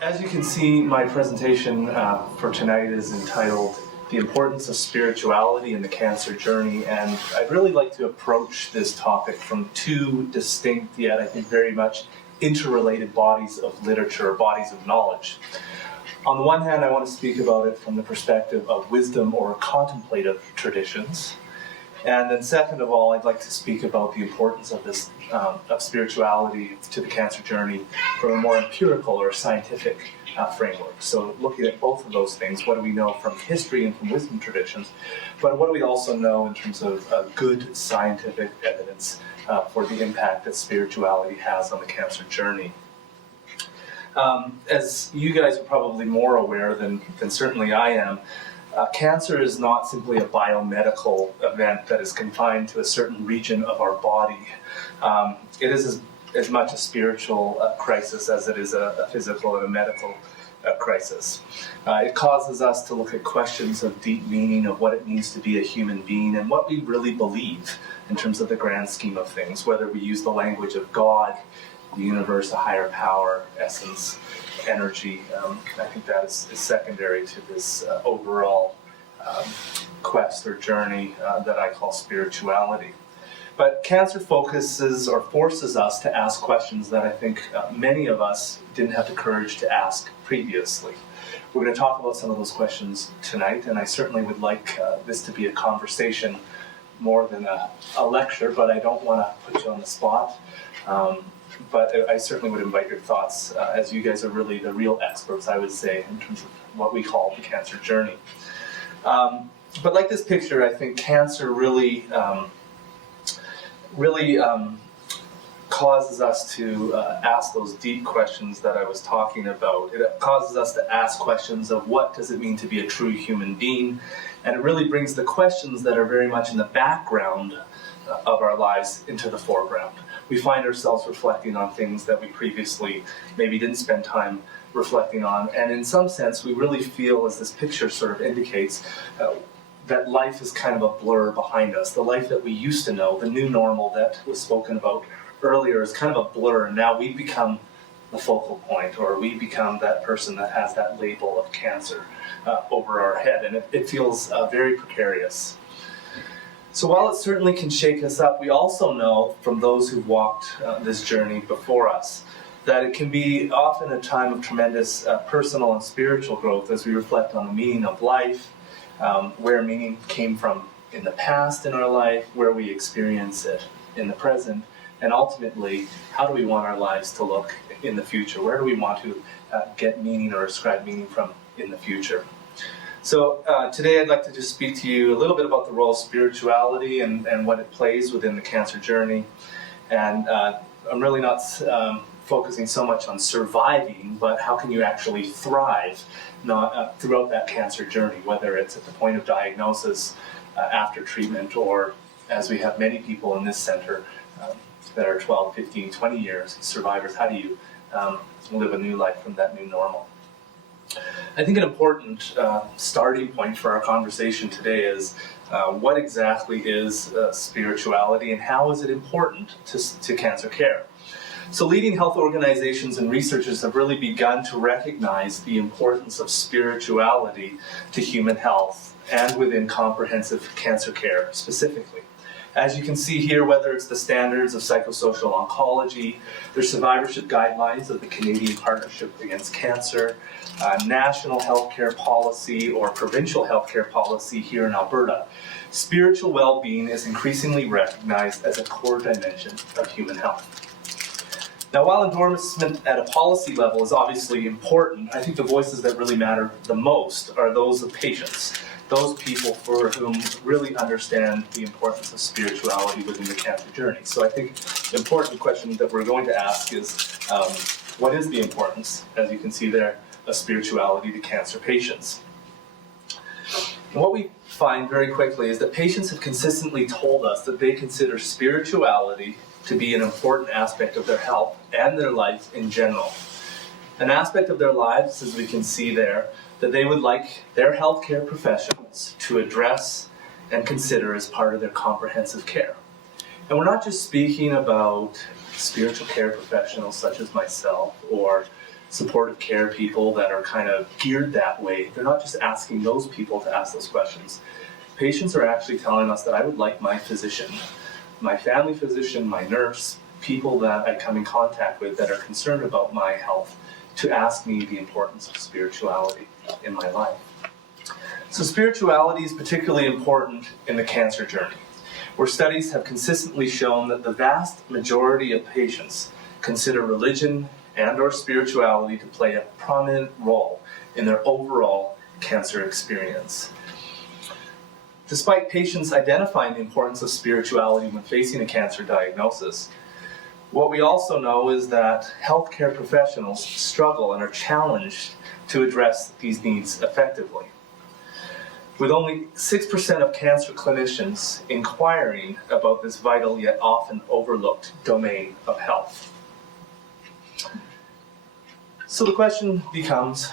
As you can see, my presentation for tonight is entitled The Importance of Spirituality in the Cancer Journey, and I'd really like to approach this topic from two distinct, yet I think very much interrelated bodies of literature, or bodies of knowledge. On the one hand, I want to speak about it from the perspective of wisdom or contemplative traditions. And then second of all, I'd like to speak about the importance of this of spirituality to the cancer journey from a more empirical or scientific framework. So looking at both of those things, what do we know from history and from wisdom traditions, but what do we also know in terms of good scientific evidence for the impact that spirituality has on the cancer journey. As you guys are probably more aware than certainly I am, cancer is not simply a biomedical event that is confined to a certain region of our body. It is as much a spiritual crisis as it is a physical and a medical crisis. It causes us to look at questions of deep meaning of what it means to be a human being and what we really believe in terms of the grand scheme of things, whether we use the language of God, the universe, a higher power, essence, energy. I think that is secondary to this overall quest or journey that I call spirituality. But cancer focuses or forces us to ask questions that I think many of us didn't have the courage to ask previously. We're going to talk about some of those questions tonight, and I certainly would like this to be a conversation more than a lecture, but I don't want to put you on the spot. But I certainly would invite your thoughts, as you guys are really the real experts, I would say, in terms of what we call the cancer journey. But like this picture, I think cancer really causes us to ask those deep questions that I was talking about. It causes us to ask questions of what does it mean to be a true human being, and it really brings the questions that are very much in the background of our lives into the foreground. We find ourselves reflecting on things that we previously maybe didn't spend time reflecting on, and in some sense we really feel, as this picture sort of indicates, that life is kind of a blur behind us. The life that we used to know, the new normal that was spoken about earlier, is kind of a blur, and now we become the focal point, or we become that person that has that label of cancer over our head, and it feels very precarious. So while it certainly can shake us up, we also know from those who've walked this journey before us that it can be often a time of tremendous personal and spiritual growth as we reflect on the meaning of life, where meaning came from in the past in our life, where we experience it in the present, and ultimately, how do we want our lives to look in the future? Where do we want to get meaning or ascribe meaning from in the future? So today I'd like to just speak to you a little bit about the role of spirituality and what it plays within the cancer journey. And I'm really not focusing so much on surviving, but how can you actually thrive throughout that cancer journey, whether it's at the point of diagnosis, after treatment, or as we have many people in this center that are 12, 15, 20 years survivors. How do you live a new life from that new normal? I think an important starting point for our conversation today is what exactly is spirituality and how is it important to cancer care? So leading health organizations and researchers have really begun to recognize the importance of spirituality to human health and within comprehensive cancer care specifically. As you can see here, whether it's the standards of psychosocial oncology, there's survivorship guidelines of the Canadian Partnership Against Cancer, national healthcare policy, or provincial healthcare policy here in Alberta, spiritual well-being is increasingly recognized as a core dimension of human health. Now, while endorsement at a policy level is obviously important, I think the voices that really matter the most are those of patients, those people for whom really understand the importance of spirituality within the cancer journey. So I think the important question that we're going to ask is, what is the importance, as you can see there, of spirituality to cancer patients? And what we find very quickly is that patients have consistently told us that they consider spirituality to be an important aspect of their health and their life in general. An aspect of their lives, as we can see there, that they would like their healthcare professionals to address and consider as part of their comprehensive care. And we're not just speaking about spiritual care professionals such as myself or supportive care people that are kind of geared that way, they're not just asking those people to ask those questions. Patients are actually telling us that I would like my physician, my family physician, my nurse, people that I come in contact with that are concerned about my health, to ask me the importance of spirituality in my life. So spirituality is particularly important in the cancer journey, where studies have consistently shown that the vast majority of patients consider religion and or spirituality to play a prominent role in their overall cancer experience. Despite patients identifying the importance of spirituality when facing a cancer diagnosis, what we also know is that healthcare professionals struggle and are challenged to address these needs effectively, with only 6% of cancer clinicians inquiring about this vital yet often overlooked domain of health. So the question becomes,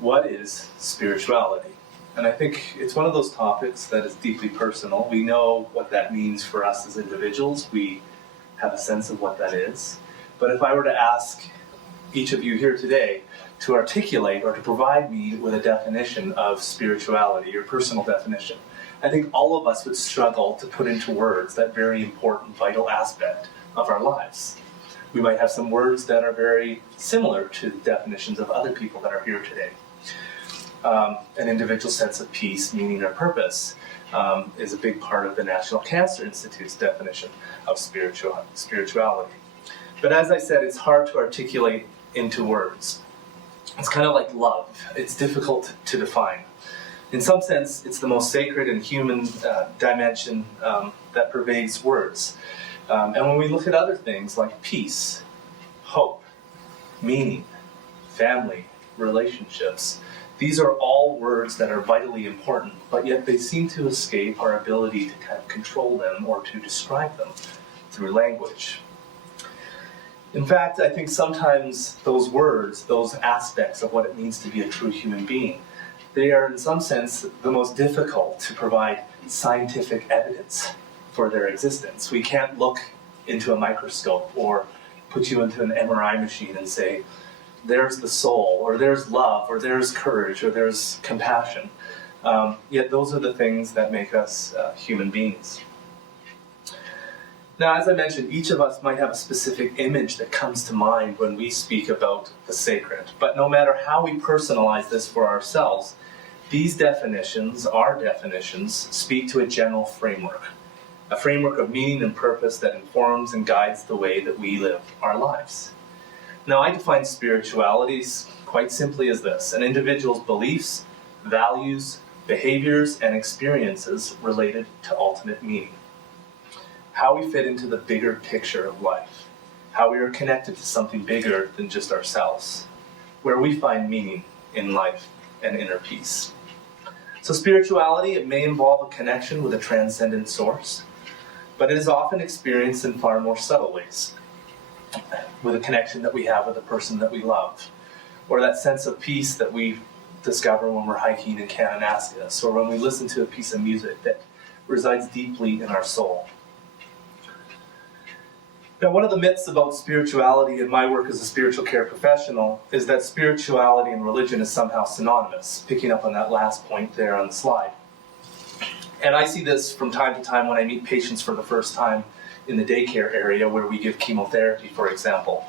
what is spirituality? And I think it's one of those topics that is deeply personal. We know what that means for us as individuals. We have a sense of what that is. But if I were to ask each of you here today to articulate or to provide me with a definition of spirituality, your personal definition, I think all of us would struggle to put into words that very important, vital aspect of our lives. We might have some words that are very similar to the definitions of other people that are here today. An individual sense of peace, meaning, or purpose is a big part of the National Cancer Institute's definition of spirituality. But as I said, it's hard to articulate into words. It's kind of like love. It's difficult to define. In some sense, it's the most sacred and human dimension that pervades words. And when we look at other things like peace, hope, meaning, family, relationships, these are all words that are vitally important, but yet they seem to escape our ability to kind of control them or to describe them through language. In fact, I think sometimes those words, those aspects of what it means to be a true human being, they are in some sense the most difficult to provide scientific evidence for their existence. We can't look into a microscope or put you into an MRI machine and say, there's the soul, or there's love, or there's courage, or there's compassion. Yet those are the things that make us human beings. Now, as I mentioned, each of us might have a specific image that comes to mind when we speak about the sacred. But no matter how we personalize this for ourselves, these definitions, our definitions, speak to a general framework. A framework of meaning and purpose that informs and guides the way that we live our lives. Now, I define spirituality quite simply as this: an individual's beliefs, values, behaviors, and experiences related to ultimate meaning. How we fit into the bigger picture of life. How we are connected to something bigger than just ourselves. Where we find meaning in life and inner peace. So spirituality, it may involve a connection with a transcendent source, but it is often experienced in far more subtle ways. With a connection that we have with a person that we love, or that sense of peace that we discover when we're hiking in Kananaskis, or when we listen to a piece of music that resides deeply in our soul. Now, one of the myths about spirituality in my work as a spiritual care professional is that spirituality and religion is somehow synonymous, picking up on that last point there on the slide. And I see this from time to time when I meet patients for the first time in the daycare area where we give chemotherapy, for example.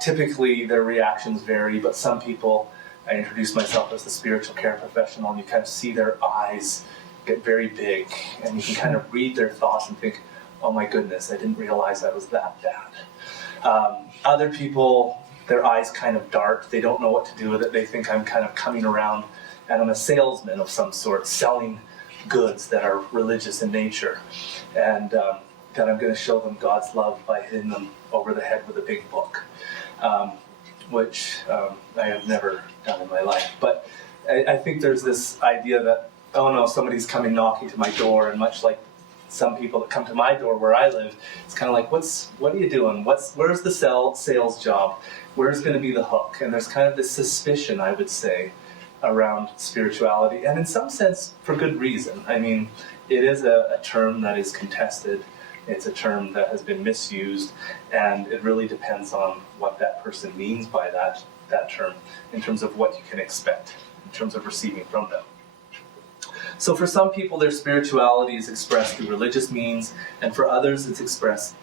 Typically, their reactions vary, but some people, I introduce myself as the spiritual care professional, and you kind of see their eyes get very big, and you can kind of read their thoughts and think, oh my goodness, I didn't realize I was that bad. Other people, their eyes kind of dart. They don't know what to do with it. They think I'm kind of coming around and I'm a salesman of some sort, selling goods that are religious in nature. And that I'm going to show them God's love by hitting them over the head with a big book, which I have never done in my life. But I think there's this idea that, oh no, somebody's coming knocking to my door, and much like some people that come to my door where I live, it's kind of like, what are you doing? Where's the sales job? Where's going to be the hook? And there's kind of this suspicion, I would say, around spirituality, and in some sense, for good reason. I mean, it is a term that is contested. It's a term that has been misused, and it really depends on what that person means by that that term in terms of what you can expect, in terms of receiving from them. So for some people, their spirituality is expressed through religious means, and for others, it's expressed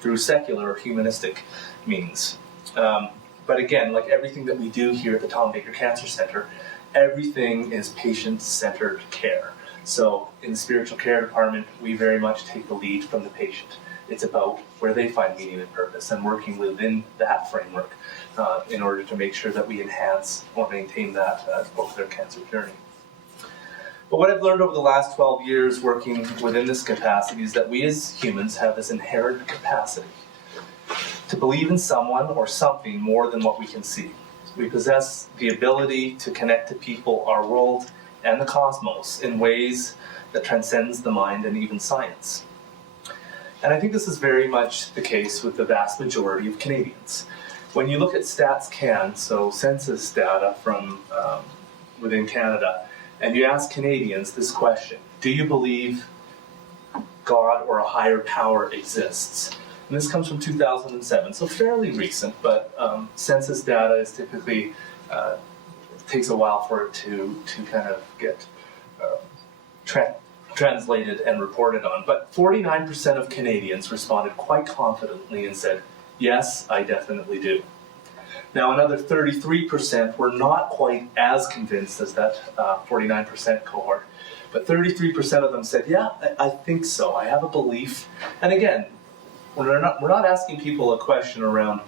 through secular or humanistic means. But again, like everything that we do here at the Tom Baker Cancer Center, everything is patient-centered care. So in the spiritual care department, we very much take the lead from the patient. It's about where they find meaning and purpose and working within that framework in order to make sure that we enhance or maintain that over their cancer journey. But what I've learned over the last 12 years working within this capacity is that we as humans have this inherent capacity to believe in someone or something more than what we can see. We possess the ability to connect to people, our world, and the cosmos in ways that transcends the mind and even science. And I think this is very much the case with the vast majority of Canadians. When you look at StatsCan, so census data from within Canada, and you ask Canadians this question: do you believe God or a higher power exists? And this comes from 2007, so fairly recent, but census data is typically, takes a while for it to kind of get translated and reported on. But 49% of Canadians responded quite confidently and said, yes, I definitely do. Now, another 33% were not quite as convinced as that 49% cohort, but 33% of them said, yeah, I think so. I have a belief. And again, we're not asking people a question around,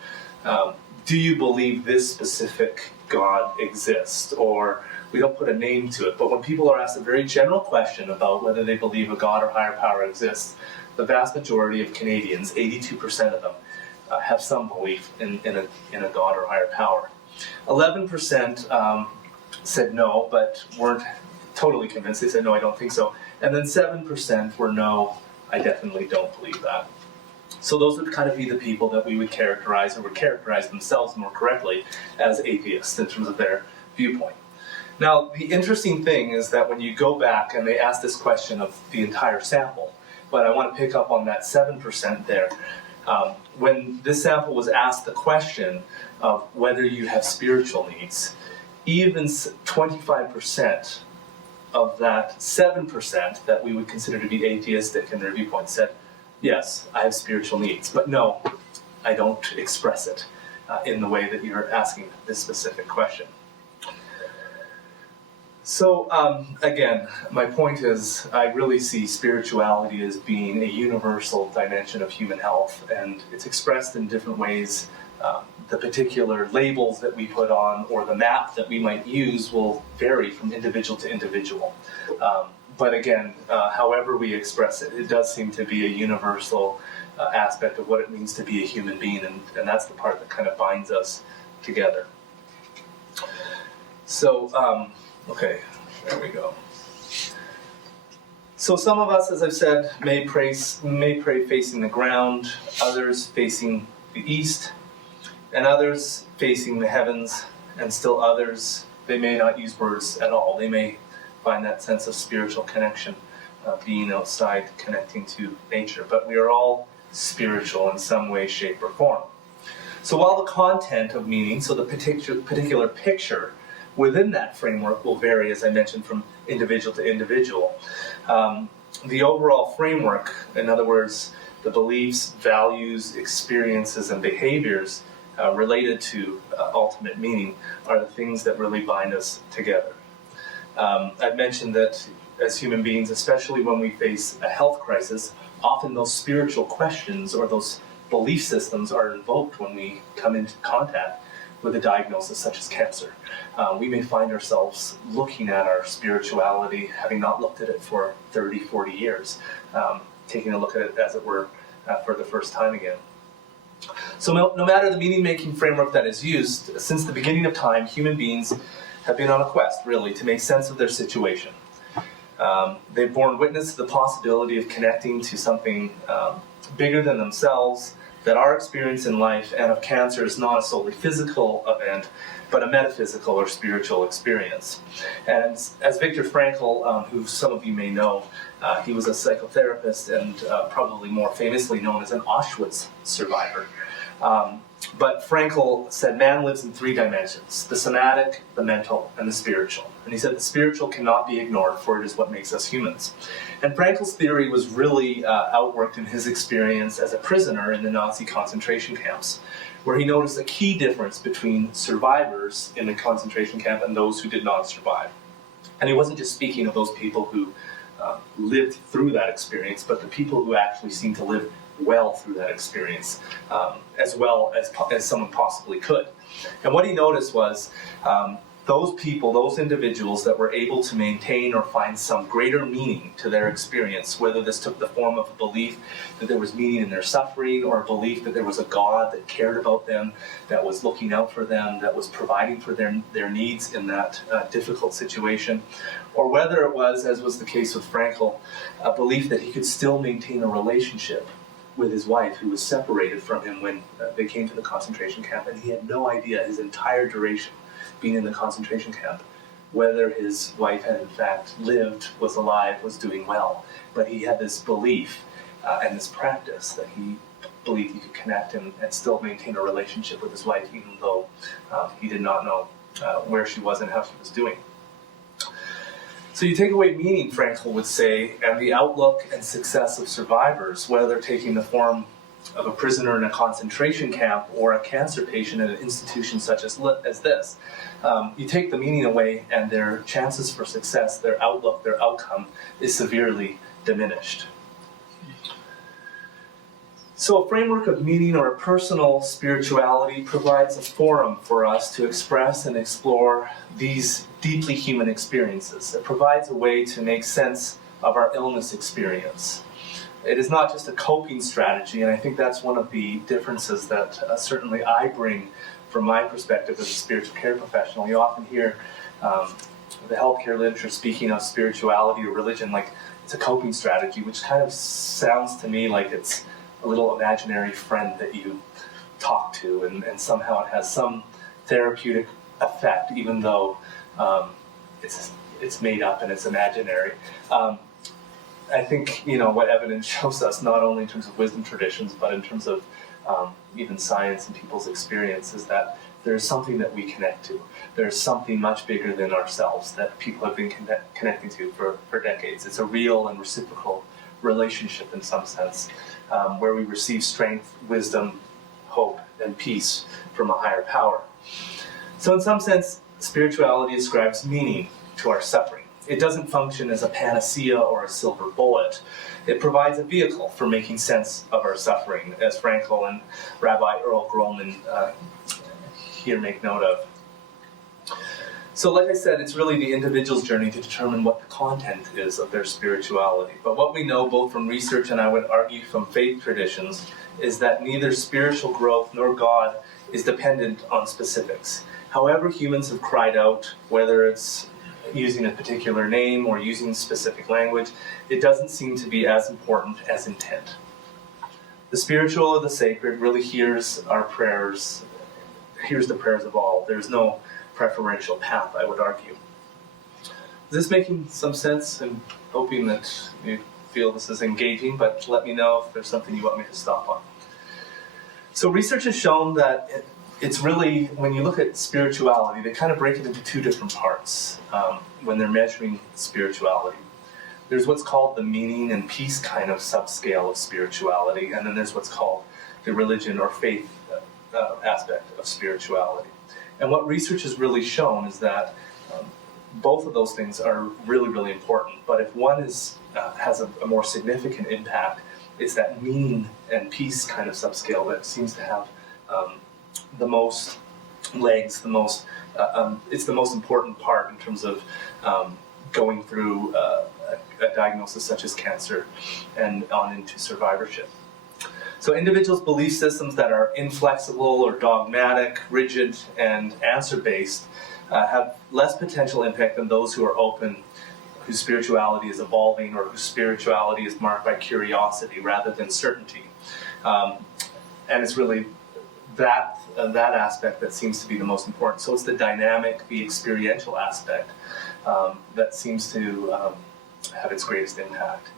do you believe this specific God exists? Or we don't put a name to it. But when people are asked a very general question about whether they believe a God or higher power exists, the vast majority of Canadians, 82% of them, have some belief in a God or higher power. 11% said no, but weren't totally convinced. They said, no, I don't think so. And then 7% were no, I definitely don't believe that. So those would kind of be the people that we would characterize, or would characterize themselves more correctly, as atheists in terms of their viewpoint. Now, the interesting thing is that when you go back and they ask this question of the entire sample, but I want to pick up on that 7% there. When this sample was asked the question of whether you have spiritual needs, even 25% of that 7% that we would consider to be atheistic in their viewpoint said, yes, I have spiritual needs, but no, I don't express it in the way that you're asking this specific question. So again, my point is I really see spirituality as being a universal dimension of human health, and it's expressed in different ways. The particular labels that we put on or the map that we might use will vary from individual to individual. But again, however we express it, it does seem to be a universal aspect of what it means to be a human being, and that's the part that kind of binds us together. So, okay, there we go. So some of us, as I've said, may pray facing the ground, others facing the east, and others facing the heavens, and still others, they may not use words at all. They may find that sense of spiritual connection, being outside, connecting to nature. But we are all spiritual in some way, shape, or form. So while the content of meaning, so the particular picture within that framework will vary, as I mentioned, from individual to individual, the overall framework, in other words, the beliefs, values, experiences, and behaviors related to ultimate meaning are the things that really bind us together. I've mentioned that as human beings, especially when we face a health crisis, often those spiritual questions or those belief systems are invoked when we come into contact with a diagnosis such as cancer. We may find ourselves looking at our spirituality, having not looked at it for 30, 40 years, taking a look at it, as it were, for the first time again. So no matter the meaning-making framework that is used, since the beginning of time, human beings have been on a quest, really, to make sense of their situation. They've borne witness to the possibility of connecting to something bigger than themselves, that our experience in life and of cancer is not a solely physical event, but a metaphysical or spiritual experience. And as Viktor Frankl, who some of you may know, he was a psychotherapist and probably more famously known as an Auschwitz survivor. But Frankl said man lives in three dimensions: the somatic, the mental, and the spiritual. And he said the spiritual cannot be ignored, for it is what makes us humans. And Frankl's theory was really outworked in his experience as a prisoner in the Nazi concentration camps, where he noticed a key difference between survivors in the concentration camp and those who did not survive. And he wasn't just speaking of those people who lived through that experience, but the people who actually seemed to live well through that experience, as well as someone possibly could. And what he noticed was those people, those individuals that were able to maintain or find some greater meaning to their experience, whether this took the form of a belief that there was meaning in their suffering, or a belief that there was a God that cared about them, that was looking out for them, that was providing for their needs in that difficult situation, or whether it was, as was the case with Frankl, a belief that he could still maintain a relationship with his wife, who was separated from him when they came to the concentration camp, and he had no idea his entire duration being in the concentration camp whether his wife had in fact lived, was alive, was doing well. But he had this belief and this practice that he believed he could connect and still maintain a relationship with his wife, even though he did not know where she was and how she was doing. So you take away meaning, Frankl would say, and the outlook and success of survivors, whether they're taking the form of a prisoner in a concentration camp or a cancer patient at an institution such as this. You take the meaning away and their chances for success, their outlook, their outcome is severely diminished. So a framework of meaning or a personal spirituality provides a forum for us to express and explore these deeply human experiences. It provides a way to make sense of our illness experience. It is not just a coping strategy, and I think that's one of the differences that certainly I bring from my perspective as a spiritual care professional. You often hear the healthcare literature speaking of spirituality or religion like it's a coping strategy, which kind of sounds to me like it's a little imaginary friend that you talk to, and somehow it has some therapeutic effect, even though it's made up and it's imaginary. I think, what evidence shows us, not only in terms of wisdom traditions, but in terms of even science and people's experience, is that there's something that we connect to. There's something much bigger than ourselves that people have been connecting to for decades. It's a real and reciprocal relationship in some sense, where we receive strength, wisdom, hope, and peace from a higher power. So in some sense, spirituality ascribes meaning to our suffering. It doesn't function as a panacea or a silver bullet. It provides a vehicle for making sense of our suffering, as Frankl and Rabbi Earl Grollman here make note of. So like I said, it's really the individual's journey to determine what the content is of their spirituality. But what we know, both from research and I would argue from faith traditions, is that neither spiritual growth nor God is dependent on specifics. However humans have cried out, whether it's using a particular name or using specific language, it doesn't seem to be as important as intent. The spiritual or the sacred really hears our prayers, hears the prayers of all. There's no preferential path, I would argue. Is this making some sense? I'm hoping that you feel this is engaging, but let me know if there's something you want me to stop on. So research has shown that it's really, when you look at spirituality, they kind of break it into two different parts when they're measuring spirituality. There's what's called the meaning and peace kind of subscale of spirituality, and then there's what's called the religion or faith aspect of spirituality. And what research has really shown is that both of those things are really, really important. But if one has a more significant impact, it's that meaning and peace kind of subscale that seems to have the most legs, it's the most important part in terms of going through a diagnosis such as cancer and on into survivorship. So individuals' belief systems that are inflexible or dogmatic, rigid, and answer-based have less potential impact than those who are open, whose spirituality is evolving, or whose spirituality is marked by curiosity rather than certainty. And it's really that aspect that seems to be the most important. So it's the dynamic, the experiential aspect that seems to have its greatest impact.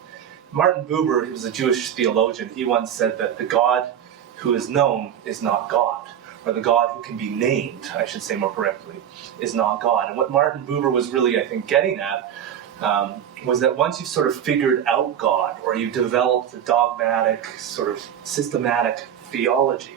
Martin Buber, who was a Jewish theologian, he once said that the God who is known is not God. or the God who can be named, I should say more correctly, is not God. And what Martin Buber was really, I think, getting at was that once you've sort of figured out God, or you've developed a dogmatic, sort of systematic theology,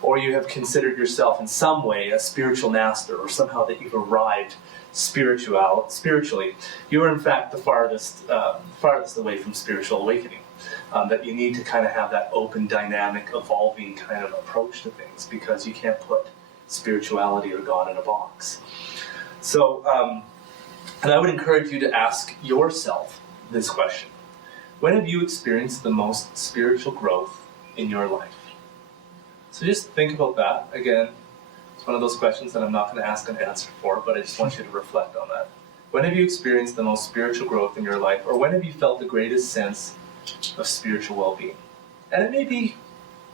or you have considered yourself in some way a spiritual master, or somehow that you've arrived spiritually, you are in fact the farthest away from spiritual awakening. That you need to kind of have that open, dynamic, evolving kind of approach to things, because you can't put spirituality or God in a box. So, and I would encourage you to ask yourself this question: when have you experienced the most spiritual growth in your life? So just think about that. Again, it's one of those questions that I'm not going to ask an answer for, but I just want you to reflect on that. When have you experienced the most spiritual growth in your life, or when have you felt the greatest sense of spiritual well-being? And it may be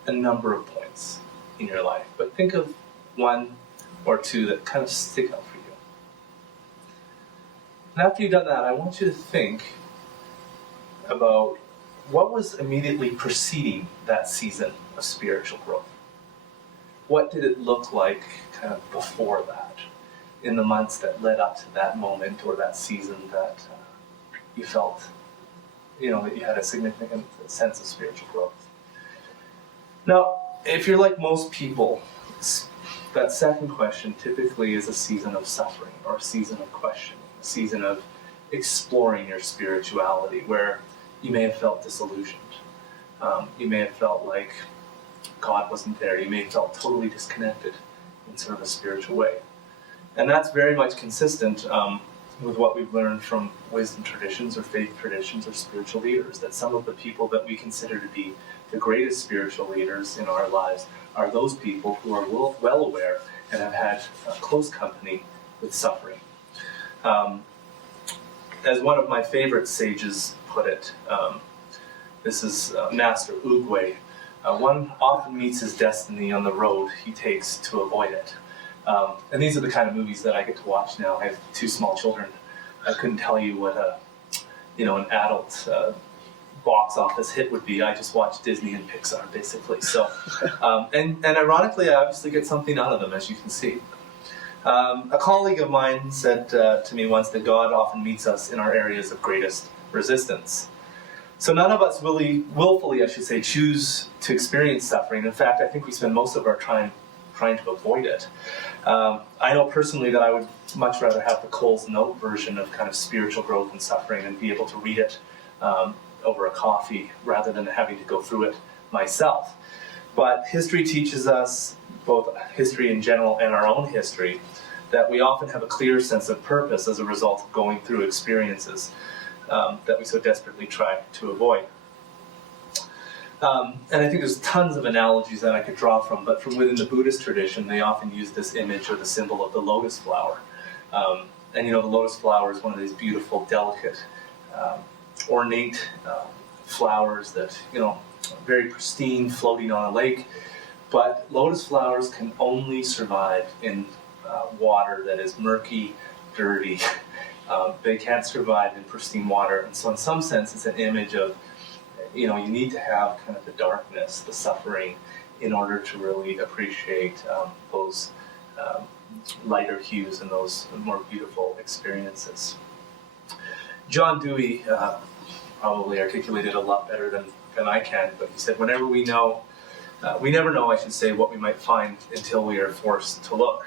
a number of points in your life, but think of one or two that kind of stick out for you. And after you've done that, I want you to think about what was immediately preceding that season of spiritual growth. What did it look like kind of before that, in the months that led up to that moment or that season that you felt, that you had a significant sense of spiritual growth? Now, if you're like most people, that second question typically is a season of suffering, or a season of questioning, a season of exploring your spirituality, where you may have felt disillusioned. You may have felt like God wasn't there. You may have felt totally disconnected in sort of a spiritual way. And that's very much consistent with what we've learned from wisdom traditions or faith traditions or spiritual leaders, that some of the people that we consider to be the greatest spiritual leaders in our lives are those people who are well aware and have had close company with suffering. As one of my favorite sages put it, this is Master Oogway, one often meets his destiny on the road he takes to avoid it. And these are the kind of movies that I get to watch now. I have 2 small children. I couldn't tell you what an adult box office hit would be. I just watch Disney and Pixar, basically. So, and ironically, I obviously get something out of them, as you can see. A colleague of mine said to me once that God often meets us in our areas of greatest resistance. So none of us willfully, I should say, choose to experience suffering. In fact, I think we spend most of our time trying to avoid it. I know personally that I would much rather have the Coles Note version of kind of spiritual growth and suffering and be able to read it over a coffee rather than having to go through it myself. But history teaches us, both history in general and our own history, that we often have a clear sense of purpose as a result of going through experiences that we so desperately try to avoid. And I think there's tons of analogies that I could draw from, but from within the Buddhist tradition, they often use this image or the symbol of the lotus flower. And the lotus flower is one of these beautiful, delicate, ornate flowers that, very pristine, floating on a lake. But lotus flowers can only survive in water that is murky, dirty. They can't survive in pristine water. And so in some sense, it's an image of, you need to have kind of the darkness, the suffering, in order to really appreciate those lighter hues and those more beautiful experiences. John Dewey probably articulated a lot better than I can, but he said, whenever we never know, I should say, what we might find until we are forced to look.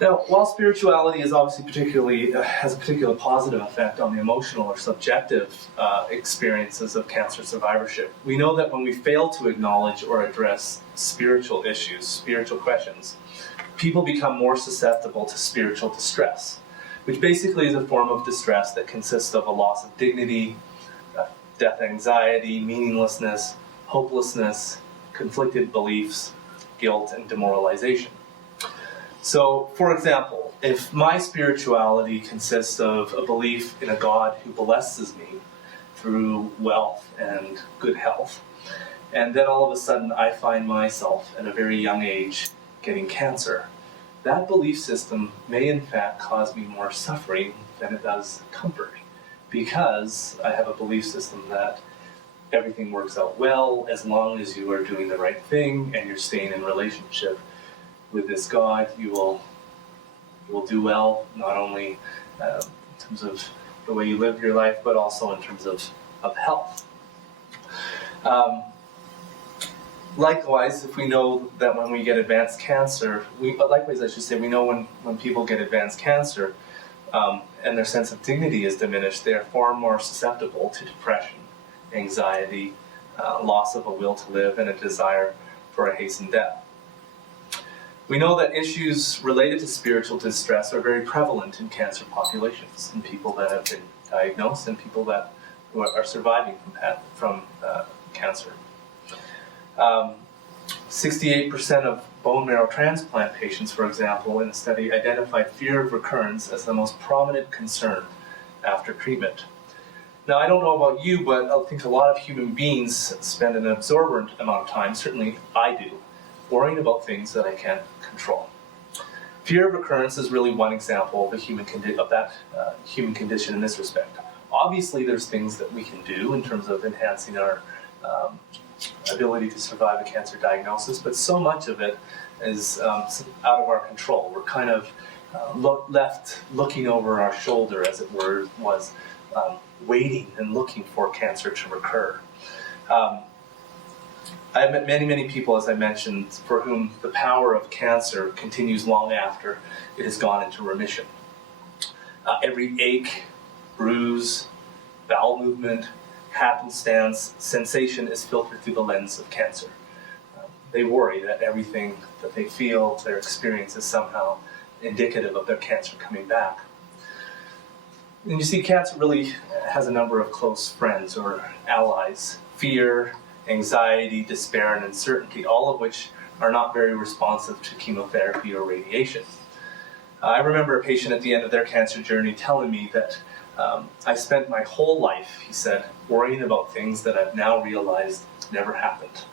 Now, while spirituality is obviously has a particular positive effect on the emotional or subjective experiences of cancer survivorship, we know that when we fail to acknowledge or address spiritual issues, spiritual questions, people become more susceptible to spiritual distress, which basically is a form of distress that consists of a loss of dignity, death anxiety, meaninglessness, hopelessness, conflicted beliefs, guilt, and demoralization. So, for example, if my spirituality consists of a belief in a God who blesses me through wealth and good health, and then all of a sudden I find myself at a very young age getting cancer, that belief system may in fact cause me more suffering than it does comfort, because I have a belief system that everything works out well as long as you are doing the right thing and you're staying in relationship with this God. You will do well, not only in terms of the way you live your life, but also in terms of health. Likewise, if we know that when we get advanced cancer, we know when people get advanced cancer and their sense of dignity is diminished, they are far more susceptible to depression, anxiety, loss of a will to live, and a desire for a hastened death. We know that issues related to spiritual distress are very prevalent in cancer populations, in people that have been diagnosed and people who are surviving from cancer. 68% of bone marrow transplant patients, for example, in a study identified fear of recurrence as the most prominent concern after treatment. Now, I don't know about you, but I think a lot of human beings spend an absorbent amount of time, certainly I do, worrying about things that I can't control. Fear of recurrence is really one example of that human condition in this respect. Obviously, there's things that we can do in terms of enhancing our ability to survive a cancer diagnosis, but so much of it is out of our control. We're kind of left looking over our shoulder, as it were, waiting and looking for cancer to recur. I've met many people, as I mentioned, for whom the power of cancer continues long after it has gone into remission. Every ache, bruise, bowel movement, happenstance, sensation is filtered through the lens of cancer. They worry that everything that they feel, their experience, is somehow indicative of their cancer coming back. And you see, cancer really has a number of close friends or allies: fear, anxiety, despair, and uncertainty, all of which are not very responsive to chemotherapy or radiation. I remember a patient at the end of their cancer journey telling me that I spent my whole life, he said, worrying about things that I've now realized never happened.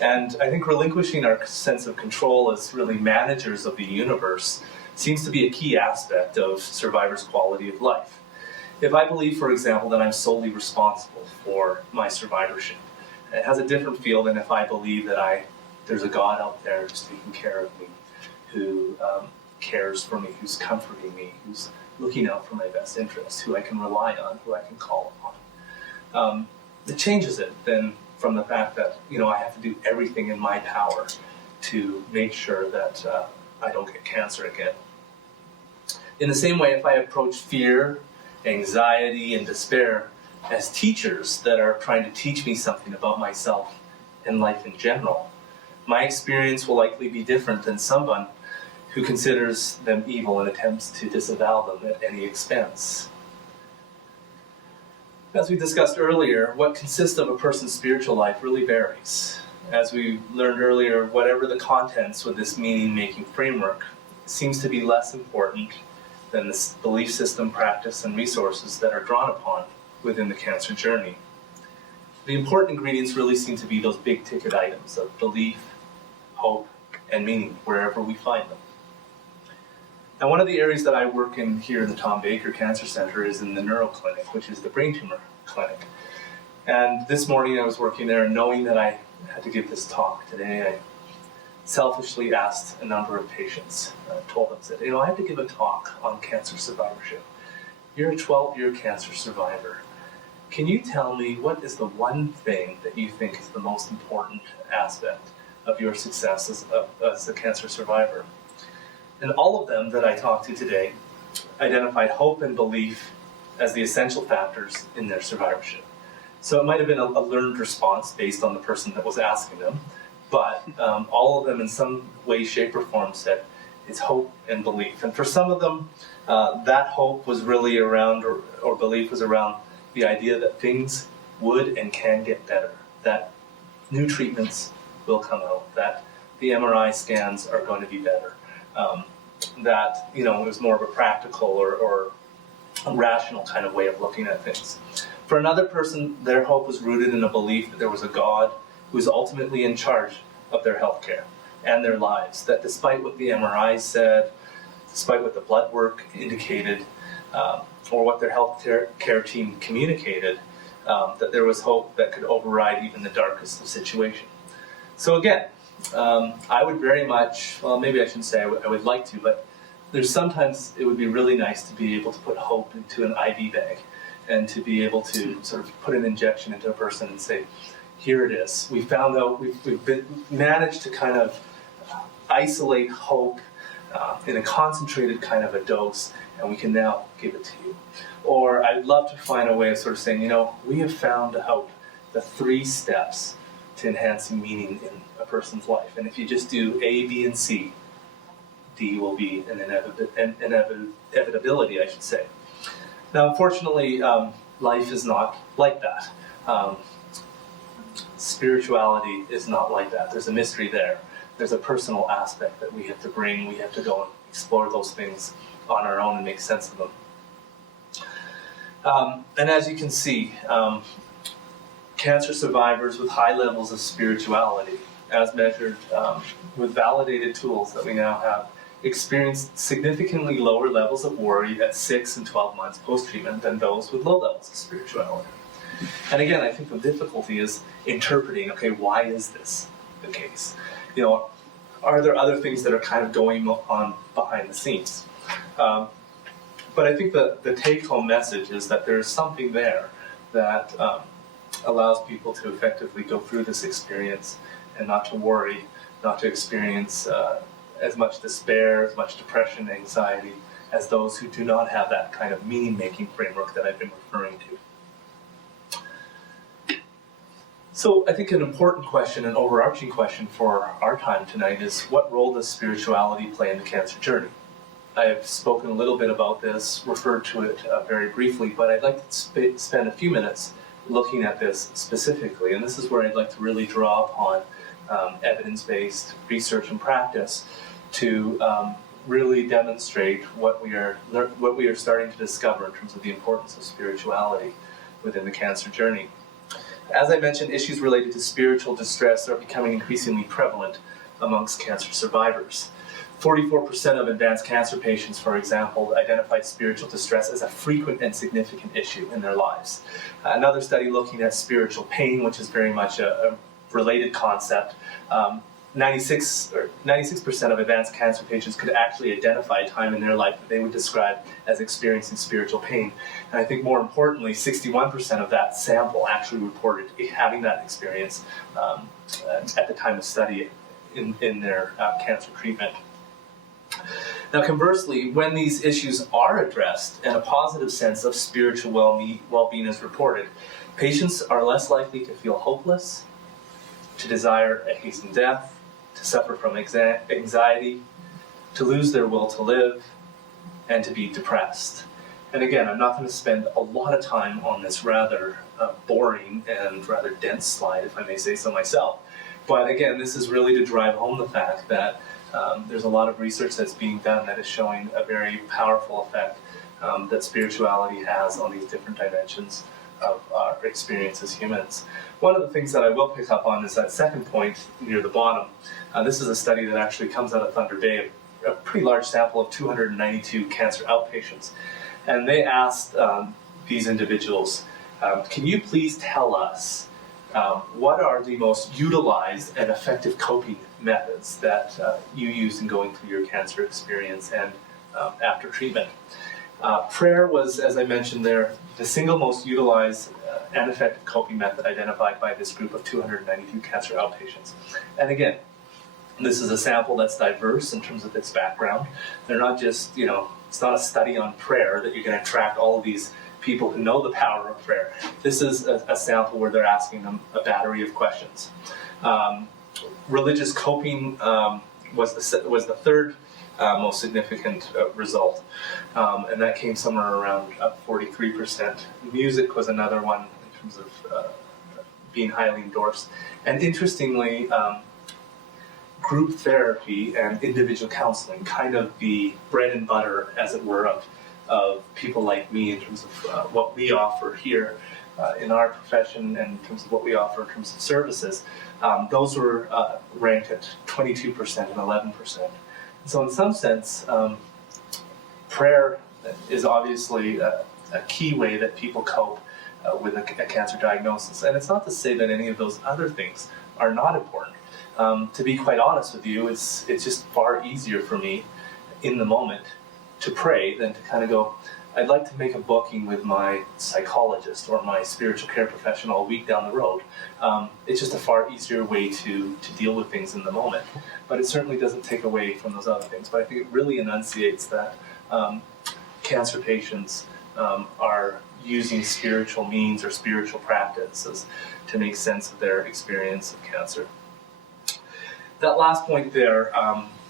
And I think relinquishing our sense of control as really managers of the universe seems to be a key aspect of survivors' quality of life. If I believe, for example, that I'm solely responsible for my survivorship, it has a different feel than if I believe that there's a God out there who's taking care of me, who cares for me, who's comforting me, who's looking out for my best interests, who I can rely on, who I can call upon. It changes it then from the fact that I have to do everything in my power to make sure that I don't get cancer again. In the same way, if I approach fear, anxiety, and despair as teachers that are trying to teach me something about myself and life in general, my experience will likely be different than someone who considers them evil and attempts to disavow them at any expense. As we discussed earlier, what consists of a person's spiritual life really varies. As we learned earlier, whatever the contents with this meaning-making framework seems to be less important than the belief system, practice, and resources that are drawn upon within the cancer journey. The important ingredients really seem to be those big-ticket items of belief, hope, and meaning, wherever we find them. Now, one of the areas that I work in here in the Tom Baker Cancer Center is in the neuro clinic, which is the brain tumor clinic. And this morning I was working there, and knowing that I had to give this talk today, I selfishly asked a number of patients, told them, said, I have to give a talk on cancer survivorship. You're a 12-year cancer survivor. Can you tell me what is the one thing that you think is the most important aspect of your success as a cancer survivor? And all of them that I talked to today identified hope and belief as the essential factors in their survivorship. So it might have been a learned response based on the person that was asking them, but all of them in some way, shape, or form said it's hope and belief. And for some of them, that hope was really around, or belief was around the idea that things would and can get better, that new treatments will come out, that the MRI scans are going to be better. That it was more of a practical or a rational kind of way of looking at things. For another person, their hope was rooted in a belief that there was a God who was ultimately in charge of their healthcare and their lives. That despite what the MRI said, despite what the blood work indicated, or what their healthcare team communicated, that there was hope that could override even the darkest of situation. So again, I would very much, well, maybe I shouldn't say I would like to, but there's sometimes it would be really nice to be able to put hope into an IV bag and to be able to sort of put an injection into a person and say, here it is. We found out, we've managed to kind of isolate hope in a concentrated kind of a dose, and we can now give it to you. Or I'd love to find a way of sort of saying, we have found out the 3 steps to enhancing meaning in a person's life. And if you just do A, B, and C, D will be an inevitability, I should say. Now, unfortunately, life is not like that. Spirituality is not like that. There's a mystery there. There's a personal aspect that we have to bring. We have to go and explore those things on our own and make sense of them. And as you can see, cancer survivors with high levels of spirituality, as measured with validated tools that we now have, experienced significantly lower levels of worry at 6 and 12 months post-treatment than those with low levels of spirituality. And again, I think the difficulty is interpreting, okay, why is this the case? Are there other things that are kind of going on behind the scenes? But I think the take-home message is that there's something there that allows people to effectively go through this experience and not to worry, not to experience as much despair, as much depression, anxiety, as those who do not have that kind of meaning-making framework that I've been referring to. So I think an important question, an overarching question for our time tonight is, what role does spirituality play in the cancer journey? I have spoken a little bit about this, referred to it very briefly, but I'd like to spend a few minutes looking at this specifically, and this is where I'd like to really draw upon evidence-based research and practice to really demonstrate what we are starting to discover in terms of the importance of spirituality within the cancer journey. As I mentioned, issues related to spiritual distress are becoming increasingly prevalent amongst cancer survivors. 44% of advanced cancer patients, for example, identified spiritual distress as a frequent and significant issue in their lives. Another study looking at spiritual pain, which is very much a related concept, 96% of advanced cancer patients could actually identify a time in their life that they would describe as experiencing spiritual pain. And I think more importantly, 61% of that sample actually reported having that experience at the time of study in their cancer treatment. Now, conversely, when these issues are addressed and a positive sense of spiritual well-being is reported, patients are less likely to feel hopeless, to desire a hastened death, to suffer from anxiety, to lose their will to live, and to be depressed. And again, I'm not going to spend a lot of time on this rather boring and rather dense slide, if I may say so myself. But again, this is really to drive home the fact that there's a lot of research that's being done that is showing a very powerful effect that spirituality has on these different dimensions of our experience as humans. One of the things that I will pick up on is that second point near the bottom. This is a study that actually comes out of Thunder Bay, a pretty large sample of 292 cancer outpatients. And they asked these individuals, can you please tell us what are the most utilized and effective coping methods that you use in going through your cancer experience and after treatment? Prayer was, as I mentioned there, the single most utilized and effective coping method identified by this group of 292 cancer outpatients. And again, this is a sample that's diverse in terms of its background. They're not just, it's not a study on prayer that you're going to attract all of these people who know the power of prayer. This is a sample where they're asking them a battery of questions. Religious coping was the third most significant result, and that came somewhere around 43%. Music was another one in terms of being highly endorsed. And interestingly, group therapy and individual counseling, kind of the bread and butter, as it were, of people like me in terms of what we offer here in our profession and in terms of what we offer in terms of services, those were ranked at 22% and 11%. So in some sense, prayer is obviously a key way that people cope with a cancer diagnosis. And it's not to say that any of those other things are not important. To be quite honest with you, it's just far easier for me in the moment to pray than to kind of go, I'd like to make a booking with my psychologist or my spiritual care professional a week down the road. It's just a far easier way to deal with things in the moment. But it certainly doesn't take away from those other things. But I think it really enunciates that cancer patients are using spiritual means or spiritual practices to make sense of their experience of cancer. That last point there,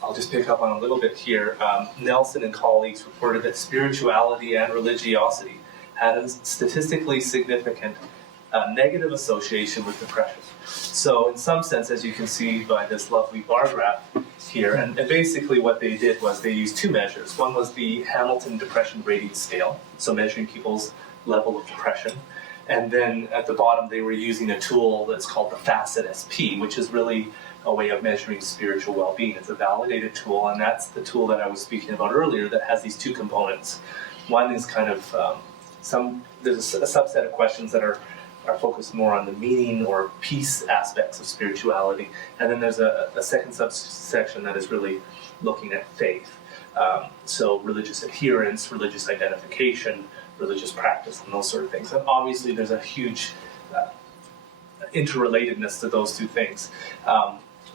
I'll just pick up on a little bit here. Nelson and colleagues reported that spirituality and religiosity had a statistically significant negative association with depression. So in some sense, as you can see by this lovely bar graph here, and basically what they did was they used two measures. One was the Hamilton Depression Rating Scale, so measuring people's level of depression. And then at the bottom, they were using a tool that's called the FACIT-SP, which is really a way of measuring spiritual well-being. It's a validated tool, and that's the tool that I was speaking about earlier that has these two components. One is kind of there's a subset of questions that are focused more on the meaning or peace aspects of spirituality, and then there's a second subsection that is really looking at faith. So religious adherence, religious identification, religious practice, and those sort of things. And obviously there's a huge interrelatedness to those two things.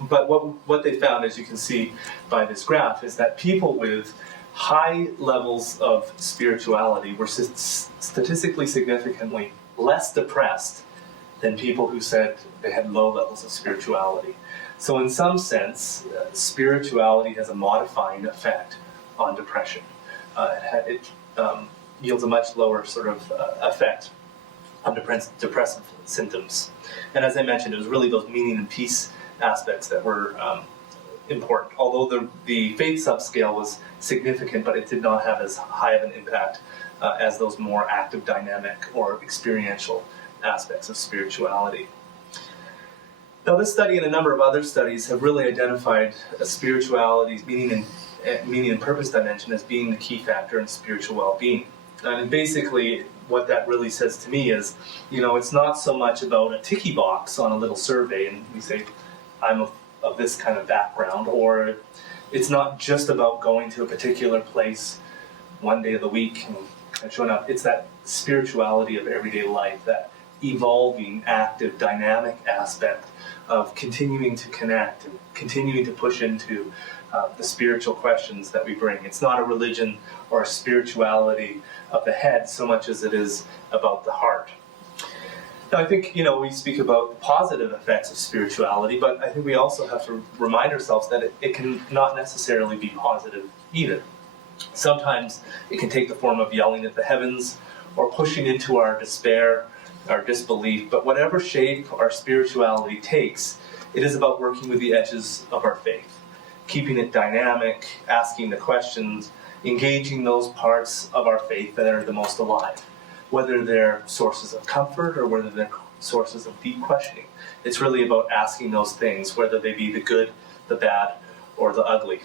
But what they found, as you can see by this graph, is that people with high levels of spirituality were statistically significantly less depressed than people who said they had low levels of spirituality. So in some sense, spirituality has a modifying effect on depression. It yields a much lower sort of effect on depressive symptoms. And as I mentioned, it was really those meaning and peace aspects that were important. Although the faith subscale was significant, but it did not have as high of an impact as those more active, dynamic, or experiential aspects of spirituality. Now, this study and a number of other studies have really identified spirituality's meaning and purpose dimension as being the key factor in spiritual well-being. And basically, what that really says to me is, it's not so much about a ticky box on a little survey, and we say, I'm of this kind of background, or it's not just about going to a particular place one day of the week and showing up. It's that spirituality of everyday life, that evolving, active, dynamic aspect of continuing to connect and continuing to push into the spiritual questions that we bring. It's not a religion or a spirituality of the head so much as it is about the heart. Now, I think, we speak about the positive effects of spirituality, but I think we also have to remind ourselves that it can not necessarily be positive either. Sometimes it can take the form of yelling at the heavens or pushing into our despair, our disbelief, but whatever shape our spirituality takes, it is about working with the edges of our faith, keeping it dynamic, asking the questions, engaging those parts of our faith that are the most alive, whether they're sources of comfort or whether they're sources of deep questioning. It's really about asking those things, whether they be the good, the bad, or the ugly.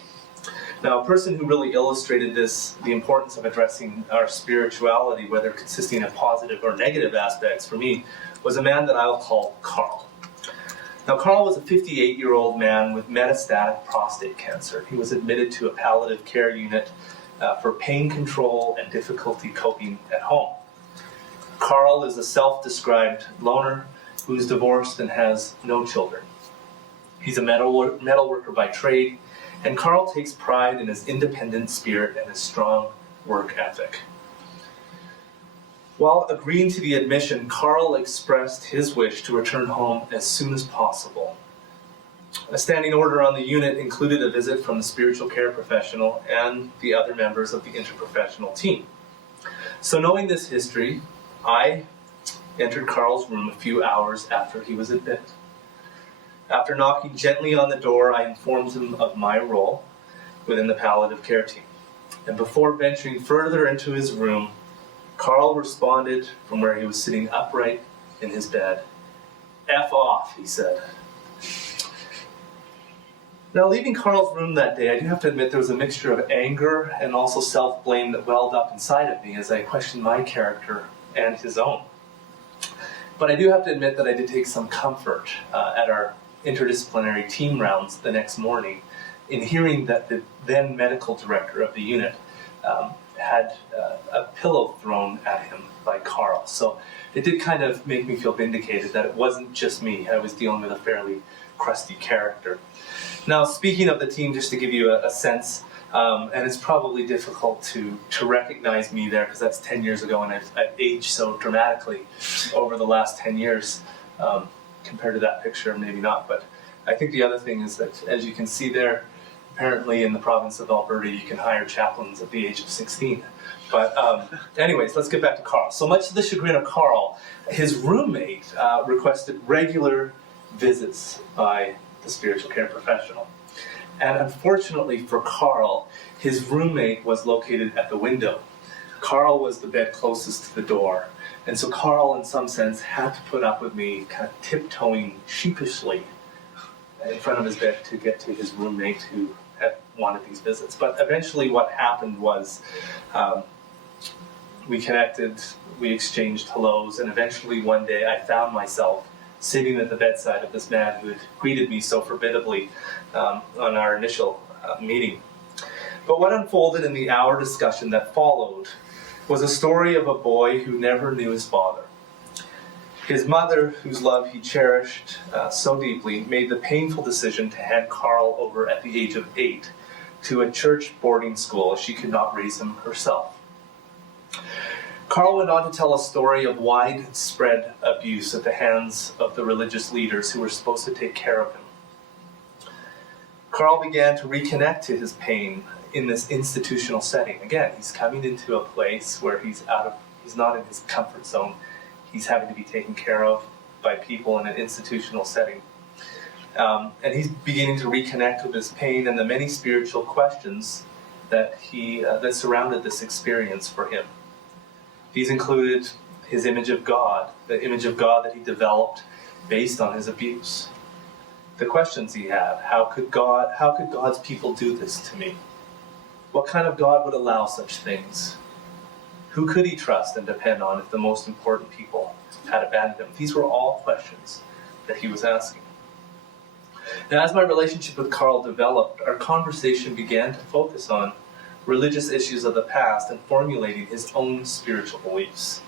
Now, a person who really illustrated the importance of addressing our spirituality, whether consisting of positive or negative aspects for me, was a man that I'll call Carl. Now, Carl was a 58-year-old man with metastatic prostate cancer. He was admitted to a palliative care unit for pain control and difficulty coping at home. Carl is a self-described loner who's divorced and has no children. He's a metal worker by trade, and Carl takes pride in his independent spirit and his strong work ethic. While agreeing to the admission, Carl expressed his wish to return home as soon as possible. A standing order on the unit included a visit from the spiritual care professional and the other members of the interprofessional team. So knowing this history, I entered Carl's room a few hours after he was admitted. After knocking gently on the door, I informed him of my role within the palliative care team. And before venturing further into his room, Carl responded from where he was sitting upright in his bed. "F off," he said. Now, leaving Carl's room that day, I do have to admit there was a mixture of anger and also self-blame that welled up inside of me as I questioned my character and his own. But I do have to admit that I did take some comfort at our interdisciplinary team rounds the next morning in hearing that the then medical director of the unit had a pillow thrown at him by Carl. So it did kind of make me feel vindicated that it wasn't just me. I was dealing with a fairly crusty character. Now, speaking of the team, just to give you a sense, and it's probably difficult to recognize me there because that's 10 years ago and I've aged so dramatically over the last 10 years compared to that picture, maybe not. But I think the other thing is that, as you can see there, apparently in the province of Alberta, you can hire chaplains at the age of 16. But anyways, let's get back to Carl. So much to the chagrin of Carl, his roommate requested regular visits by the spiritual care professional. And unfortunately for Carl, his roommate was located at the window. Carl was the bed closest to the door. And so Carl, in some sense, had to put up with me kind of tiptoeing sheepishly in front of his bed to get to his roommate who had wanted these visits. But eventually what happened was we connected, we exchanged hellos, and eventually one day I found myself sitting at the bedside of this man who had greeted me so forbiddingly on our initial meeting. But what unfolded in the hour discussion that followed was a story of a boy who never knew his father. His mother, whose love he cherished so deeply, made the painful decision to hand Carl over at the age of 8 to a church boarding school as she could not raise him herself. Carl went on to tell a story of widespread abuse at the hands of the religious leaders who were supposed to take care of him. Carl began to reconnect to his pain in this institutional setting. Again, he's coming into a place where he's not in his comfort zone. He's having to be taken care of by people in an institutional setting. And he's beginning to reconnect with his pain and the many spiritual questions that surrounded this experience for him. These included his image of God, the image of God that he developed based on his abuse. The questions he had: how could God's people do this to me? What kind of God would allow such things? Who could he trust and depend on if the most important people had abandoned him? These were all questions that he was asking. Now, as my relationship with Carl developed, our conversation began to focus on religious issues of the past and formulating his own spiritual beliefs.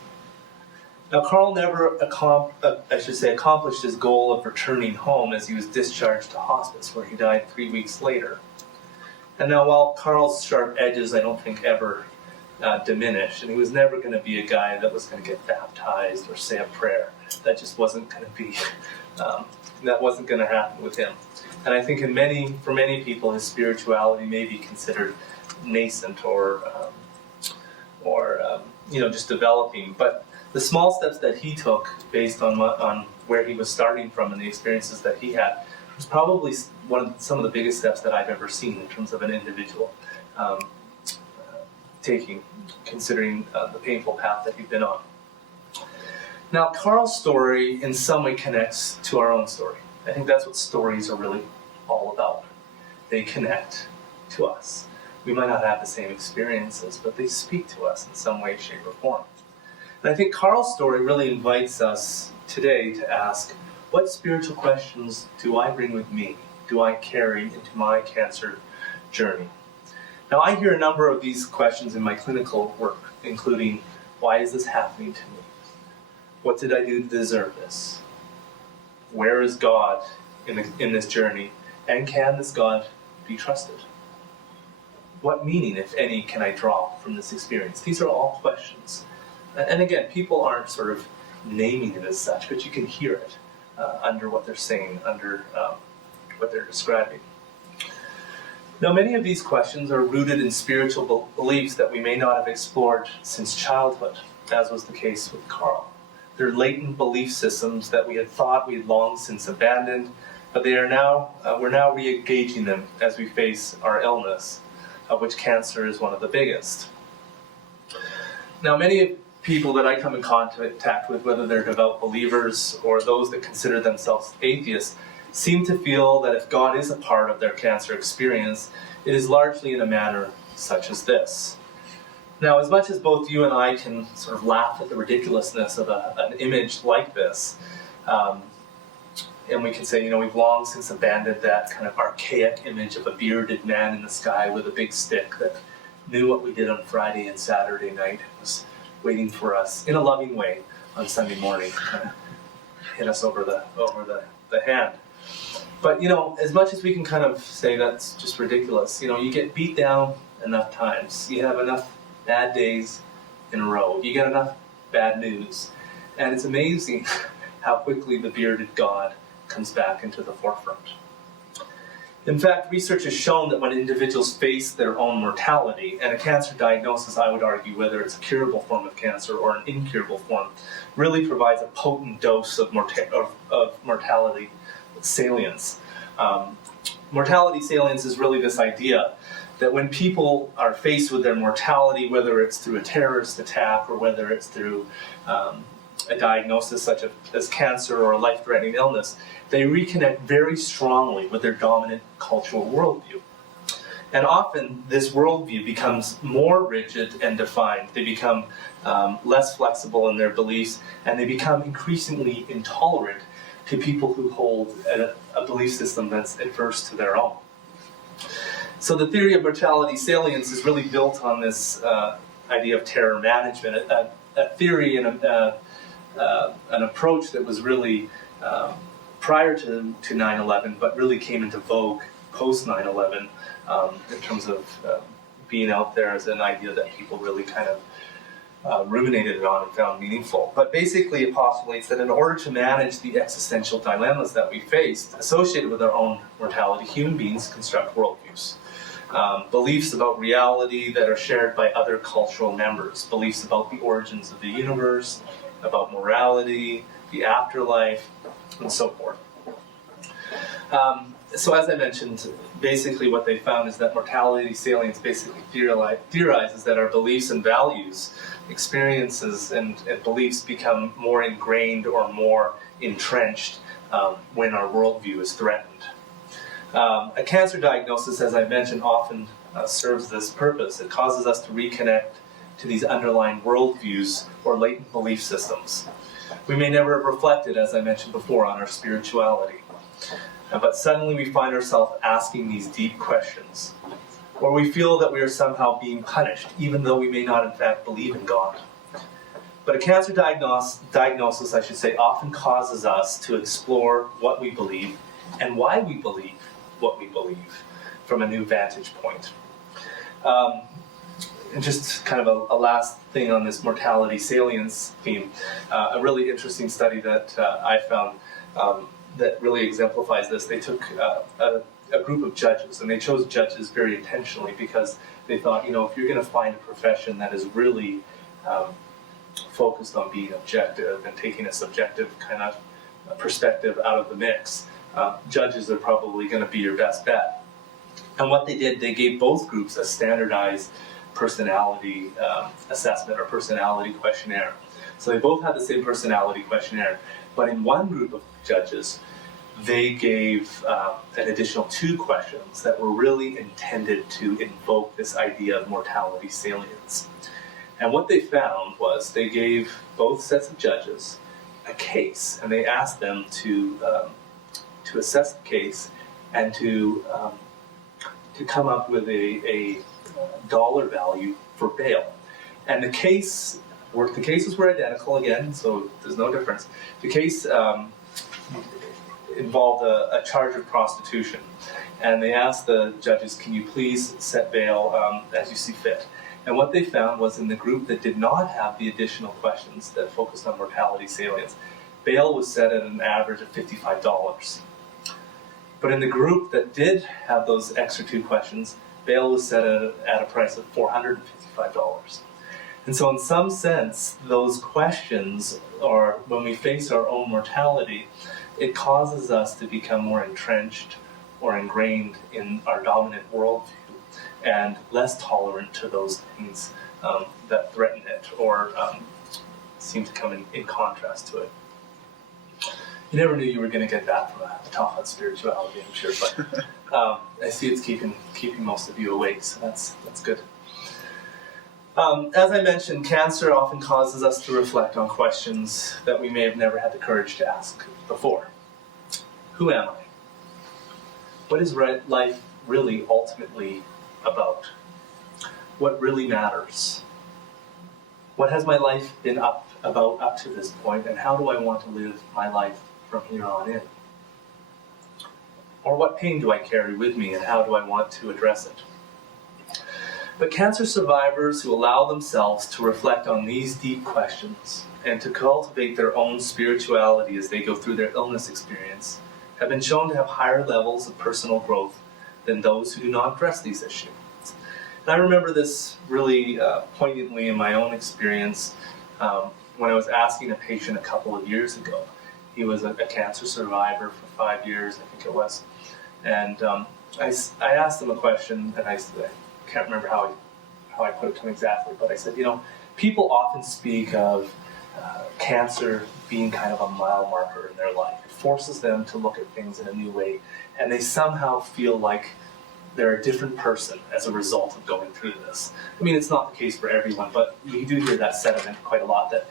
Now, Carl never accomplished his goal of returning home as he was discharged to hospice, where he died 3 weeks later. And now, while Carl's sharp edges, I don't think, ever diminished, and he was never going to be a guy that was going to get baptized or say a prayer. That just wasn't going to be, that wasn't going to happen with him. And I think for many people, his spirituality may be considered nascent or just developing. But the small steps that he took based on where he was starting from and the experiences that he had was probably some of the biggest steps that I've ever seen in terms of an individual taking, considering the painful path that he'd been on. Now, Carl's story in some way connects to our own story. I think that's what stories are really all about. They connect to us. We might not have the same experiences, but they speak to us in some way, shape, or form. And I think Carl's story really invites us today to ask, what spiritual questions do I bring with me? Do I carry into my cancer journey? Now, I hear a number of these questions in my clinical work, including, why is this happening to me? What did I do to deserve this? Where is God in this journey? And can this God be trusted? What meaning, if any, can I draw from this experience? These are all questions. And again, people aren't sort of naming it as such, but you can hear it under what they're saying, under what they're describing. Now, many of these questions are rooted in spiritual beliefs that we may not have explored since childhood, as was the case with Carl. They're latent belief systems that we had thought we had long since abandoned, but we're now re-engaging them as we face our illness, of which cancer is one of the biggest. Now, many people that I come in contact with, whether they're devout believers or those that consider themselves atheists, seem to feel that if God is a part of their cancer experience, it is largely in a manner such as this. Now, as much as both you and I can sort of laugh at the ridiculousness of an image like this, and we can say, we've long since abandoned that kind of archaic image of a bearded man in the sky with a big stick that knew what we did on Friday and Saturday night and was waiting for us in a loving way on Sunday morning to kind of hit us over the hand. But, as much as we can kind of say that's just ridiculous, you get beat down enough times. You have enough bad days in a row. You get enough bad news. And it's amazing how quickly the bearded God comes back into the forefront. In fact, research has shown that when individuals face their own mortality, and a cancer diagnosis, I would argue, whether it's a curable form of cancer or an incurable form, really provides a potent dose of mortality salience. Mortality salience is really this idea that when people are faced with their mortality, whether it's through a terrorist attack or whether it's through a diagnosis such as cancer or a life-threatening illness, they reconnect very strongly with their dominant cultural worldview. And often this worldview becomes more rigid and defined. They become less flexible in their beliefs, and they become increasingly intolerant to people who hold a belief system that's adverse to their own. So the theory of mortality salience is really built on this idea of terror management, a theory and an approach that was really prior to 9/11, but really came into vogue post 9/11 in terms of being out there as an idea that people really kind of ruminated on and found meaningful. But basically it postulates that in order to manage the existential dilemmas that we face associated with our own mortality, human beings construct worldviews. Beliefs about reality that are shared by other cultural members, beliefs about the origins of the universe, about morality, the afterlife, and so forth. So as I mentioned, basically what they found is that mortality salience basically theorizes that our beliefs and values, experiences and beliefs become more ingrained or more entrenched when our worldview is threatened. A cancer diagnosis, as I mentioned, often serves this purpose. It causes us to reconnect to these underlying worldviews or latent belief systems. We may never have reflected, as I mentioned before, on our spirituality. But suddenly we find ourselves asking these deep questions, or we feel that we are somehow being punished, even though we may not in fact believe in God. But a cancer diagnosis, I should say, often causes us to explore what we believe and why we believe what we believe from a new vantage point. And just kind of a last thing on this mortality salience theme, a really interesting study that I found that really exemplifies this. They took a group of judges, and they chose judges very intentionally because they thought, if you're going to find a profession that is really focused on being objective and taking a subjective kind of perspective out of the mix, judges are probably going to be your best bet. And what they did, they gave both groups a standardized personality assessment or personality questionnaire. So they both had the same personality questionnaire, but in one group of judges, they gave an additional 2 questions that were really intended to invoke this idea of mortality salience. And what they found was they gave both sets of judges a case, and they asked them to assess the case and to come up with a dollar value for bail. And the cases were identical again, so there's no difference. The case involved a charge of prostitution, and they asked the judges, can you please set bail as you see fit? And what they found was in the group that did not have the additional questions that focused on mortality salience, bail was set at an average of $55. But in the group that did have those extra 2 questions, bail was set at a price of $455. And so in some sense, those questions, or when we face our own mortality, it causes us to become more entrenched or ingrained in our dominant worldview and less tolerant to those things that threaten it or seem to come in contrast to it. You never knew you were going to get that from a talk on spirituality, I'm sure, but I see it's keeping most of you awake, so that's good. As I mentioned, cancer often causes us to reflect on questions that we may have never had the courage to ask before. Who am I? What is life really ultimately about? What really matters? What has my life been about up to this point, and how do I want to live my life from here on in? Or what pain do I carry with me, and how do I want to address it? But cancer survivors who allow themselves to reflect on these deep questions and to cultivate their own spirituality as they go through their illness experience have been shown to have higher levels of personal growth than those who do not address these issues. And I remember this really poignantly in my own experience when I was asking a patient a couple of years ago. He was a cancer survivor for 5 years, I think it was. And I asked him a question, and I can't remember how I put it to him exactly, but I said, people often speak of cancer being kind of a mile marker in their life. It forces them to look at things in a new way, and they somehow feel like they're a different person as a result of going through this. I mean, it's not the case for everyone, but you do hear that sentiment quite a lot, that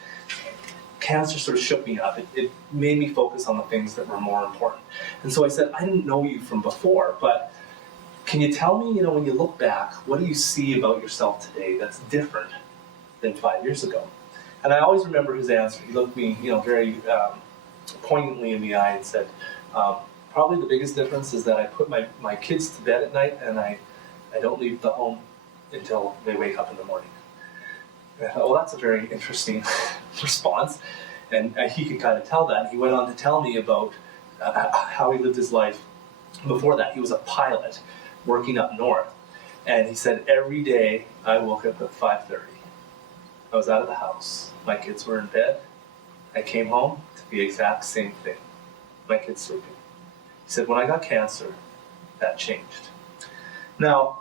cancer sort of shook me up. It made me focus on the things that were more important. And so I said, I didn't know you from before, but can you tell me, when you look back, what do you see about yourself today that's different than 5 years ago? And I always remember his answer. He looked me, very poignantly in the eye and said, probably the biggest difference is that I put my kids to bed at night, and I don't leave the home until they wake up in the morning. And I thought, well, that's a very interesting response. And he could kind of tell that. And he went on to tell me about how he lived his life before that. He was a pilot working up north. And he said, every day I woke up at 5:30. I was out of the house. My kids were in bed. I came home to the exact same thing. My kids sleeping. He said, when I got cancer, that changed. Now,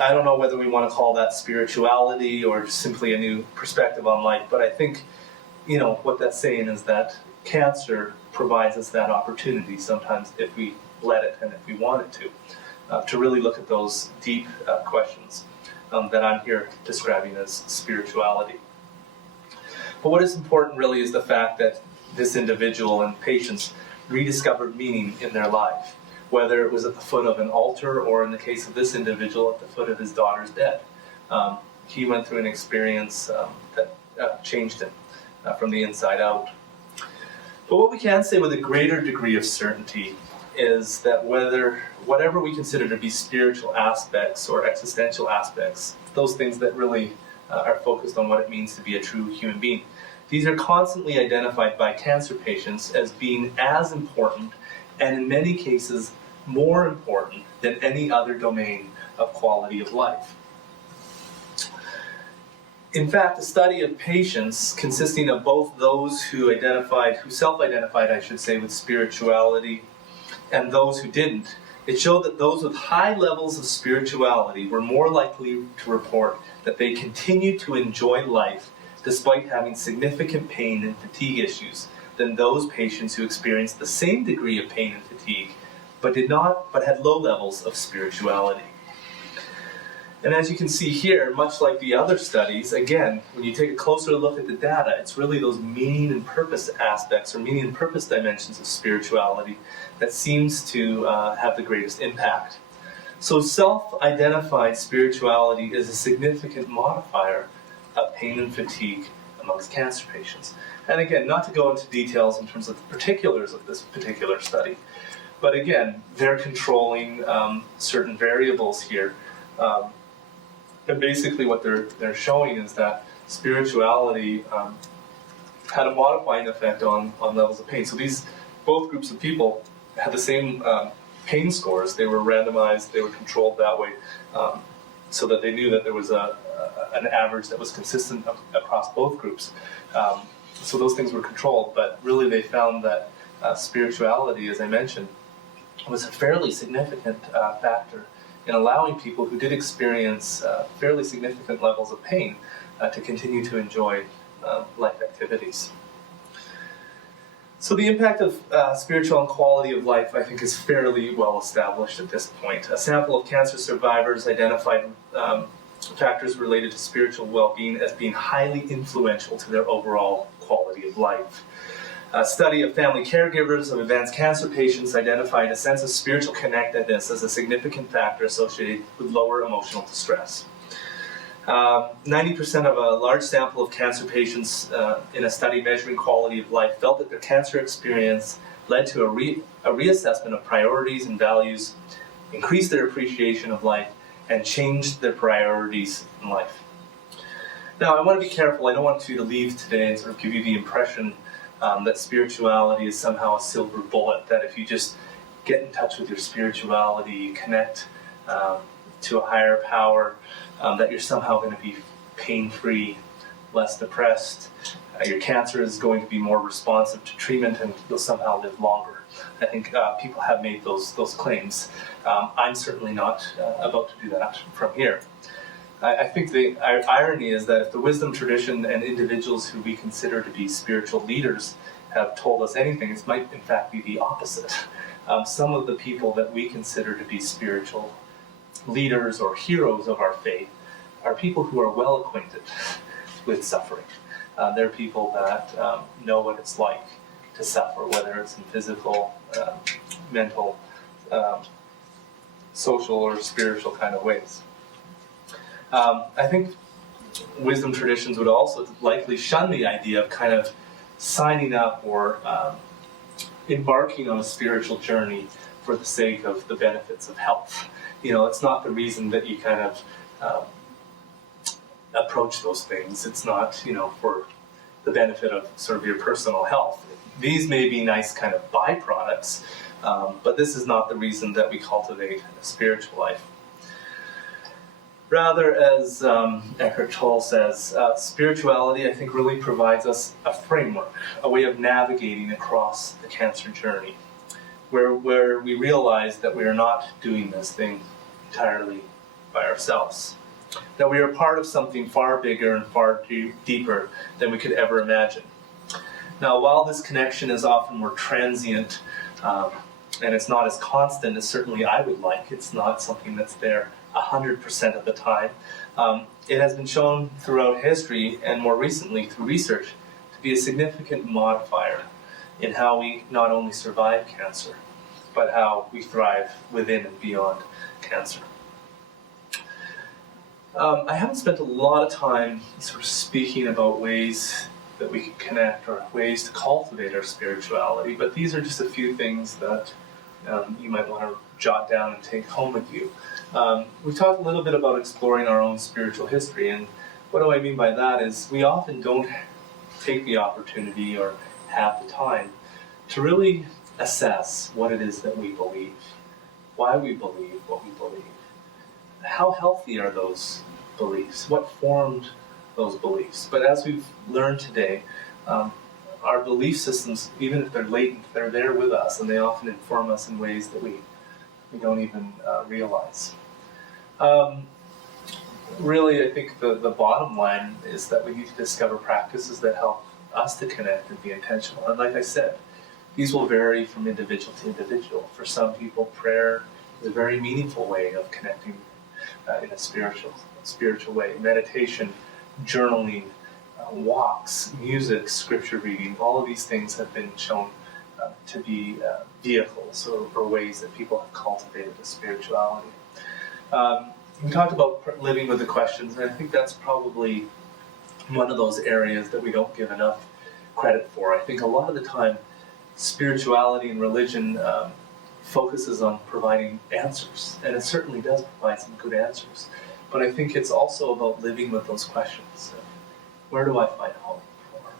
I don't know whether we want to call that spirituality or simply a new perspective on life, but I think, what that's saying is that cancer provides us that opportunity sometimes if we let it and if we want it to really look at those deep questions that I'm here describing as spirituality. But what is important really is the fact that this individual and patients rediscovered meaning in their life, whether it was at the foot of an altar or, in the case of this individual, at the foot of his daughter's bed. He went through an experience that changed him from the inside out. But what we can say with a greater degree of certainty is that whatever we consider to be spiritual aspects or existential aspects, those things that really are focused on what it means to be a true human being, these are constantly identified by cancer patients as being as important, and in many cases more important, than any other domain of quality of life. In fact, a study of patients consisting of both those who self-identified, with spirituality, and those who didn't, it showed that those with high levels of spirituality were more likely to report that they continued to enjoy life despite having significant pain and fatigue issues than those patients who experienced the same degree of pain and fatigue but had low levels of spirituality. And as you can see here, much like the other studies, again, when you take a closer look at the data, it's really those meaning and purpose aspects or meaning and purpose dimensions of spirituality that seems to have the greatest impact. So self-identified spirituality is a significant modifier of pain and fatigue amongst cancer patients. And again, not to go into details in terms of the particulars of this particular study, but again, they're controlling certain variables here. And basically what they're showing is that spirituality had a modifying effect on levels of pain. So both groups of people had the same pain scores. They were randomized, they were controlled that way, so that they knew that there was an average that was consistent across both groups. So those things were controlled, but really they found that spirituality, as I mentioned, was a fairly significant factor in allowing people who did experience fairly significant levels of pain to continue to enjoy life activities. So the impact of spiritual and quality of life, I think, is fairly well established at this point. A sample of cancer survivors identified factors related to spiritual well-being as being highly influential to their overall quality of life. A study of family caregivers of advanced cancer patients identified a sense of spiritual connectedness as a significant factor associated with lower emotional distress. 90% of a large sample of cancer patients in a study measuring quality of life felt that their cancer experience led to a reassessment of priorities and values, increased their appreciation of life, and changed their priorities in life. Now, I want to be careful. I don't want you to leave today and sort of give you the impression that spirituality is somehow a silver bullet, that if you just get in touch with your spirituality, you connect to a higher power, that you're somehow going to be pain-free, less depressed, your cancer is going to be more responsive to treatment, and you'll somehow live longer. I think people have made those claims. I'm certainly not about to do that from here. I think the irony is that if the wisdom tradition and individuals who we consider to be spiritual leaders have told us anything, it might in fact be the opposite. Some of the people that we consider to be spiritual leaders or heroes of our faith are people who are well acquainted with suffering. They're people that know what it's like to suffer, whether it's in physical, mental, social, or spiritual kind of ways. I think wisdom traditions would also likely shun the idea of kind of signing up or embarking on a spiritual journey for the sake of the benefits of health. It's not the reason that you kind of approach those things. It's not, for the benefit of sort of your personal health. These may be nice kind of byproducts, but this is not the reason that we cultivate a spiritual life. Rather, as Eckhart Tolle says, spirituality, I think, really provides us a framework, a way of navigating across the cancer journey, where we realize that we are not doing this thing entirely by ourselves, that we are part of something far bigger and far deeper than we could ever imagine. Now, while this connection is often more transient, and it's not as constant as certainly I would like, it's not something that's there 100% of the time. It has been shown throughout history, and more recently through research, to be a significant modifier in how we not only survive cancer, but how we thrive within and beyond cancer. I haven't spent a lot of time sort of speaking about ways that we can connect or ways to cultivate our spirituality, but these are just a few things that you might want to jot down and take home with you. We talked a little bit about exploring our own spiritual history, and what do I mean by that is we often don't take the opportunity or have the time to really assess what it is that we believe, why we believe what we believe. How healthy are those beliefs? What formed those beliefs? But as we've learned today, our belief systems, even if they're latent, they're there with us, and they often inform us in ways that we don't even realize. Really, I think the bottom line is that we need to discover practices that help us to connect and be intentional. And like I said, these will vary from individual to individual. For some people, prayer is a very meaningful way of connecting in a spiritual way. Meditation, journaling, walks, music, scripture reading, all of these things have been shown to be vehicles or ways that people have cultivated a spirituality. We talked about living with the questions, and I think that's probably one of those areas that we don't give enough credit for. I think a lot of the time, spirituality and religion focuses on providing answers, and it certainly does provide some good answers. But I think it's also about living with those questions. Where do I find hope? Or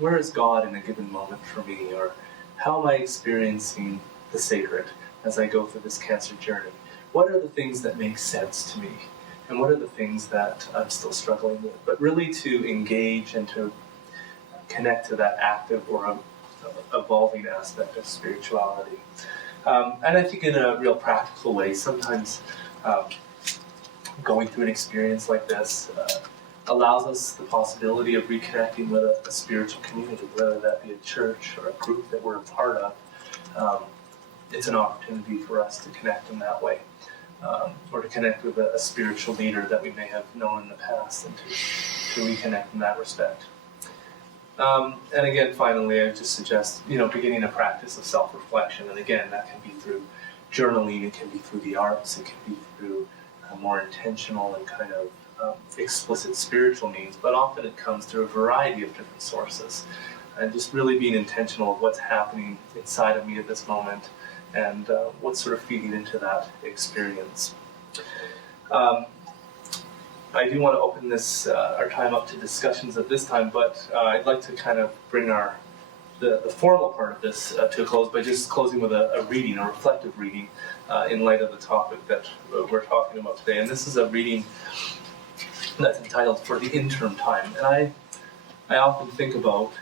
where is God in a given moment for me? Or how am I experiencing the sacred as I go through this cancer journey? What are the things that make sense to me? And what are the things that I'm still struggling with? But really to engage and to connect to that active or evolving aspect of spirituality. And I think in a real practical way, sometimes going through an experience like this allows us the possibility of reconnecting with a spiritual community, whether that be a church or a group that we're a part of. It's an opportunity for us to connect in that way. or to connect with a spiritual leader that we may have known in the past, and to reconnect in that respect. And again, finally, I just suggest, beginning a practice of self-reflection. And again, that can be through journaling, it can be through the arts, it can be through more intentional and kind of explicit spiritual means, but often it comes through a variety of different sources. And just really being intentional of what's happening inside of me at this moment, and what's sort of feeding into that experience. I do want to open our time up to discussions at this time, but I'd like to kind of bring the formal part of this to a close by just closing with a reading, a reflective reading, in light of the topic that we're talking about today. And this is a reading that's entitled "For the Interim Time." And I often think about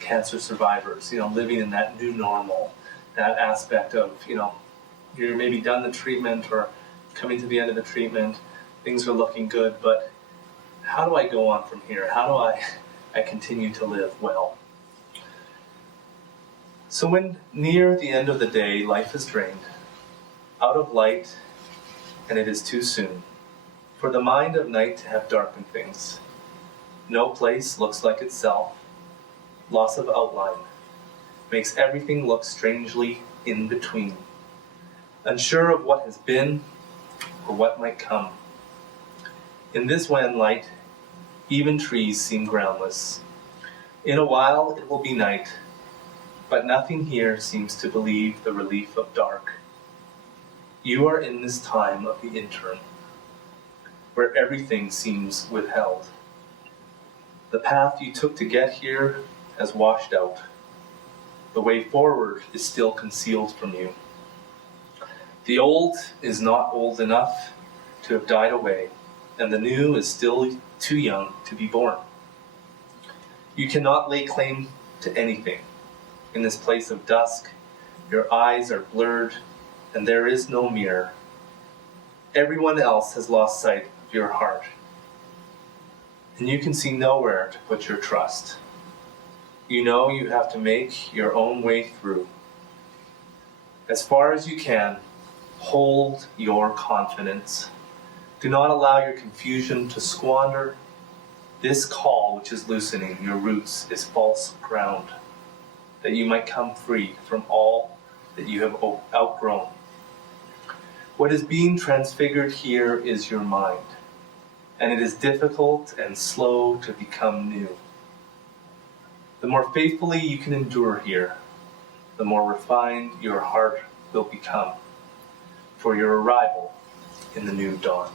cancer survivors, living in that new normal, that aspect of, you're maybe done the treatment or coming to the end of the treatment, things are looking good, but how do I go on from here? How do I continue to live well? So when near the end of the day, life is drained, out of light, and it is too soon for the mind of night to have darkened things. No place looks like itself. Loss of outline makes everything look strangely in between. Unsure of what has been or what might come. In this wan light, even trees seem groundless. In a while it will be night, but nothing here seems to believe the relief of dark. You are in this time of the interim, where everything seems withheld. The path you took to get here has washed out. The way forward is still concealed from you. The old is not old enough to have died away, and the new is still too young to be born. You cannot lay claim to anything. In this place of dusk, your eyes are blurred, and there is no mirror. Everyone else has lost sight of your heart, and you can see nowhere to put your trust. You know you have to make your own way through. As far as you can, hold your confidence. Do not allow your confusion to squander. This call which is loosening your roots is false ground, that you might come free from all that you have outgrown. What is being transfigured here is your mind, and it is difficult and slow to become new. The more faithfully you can endure here, the more refined your heart will become for your arrival in the new dawn.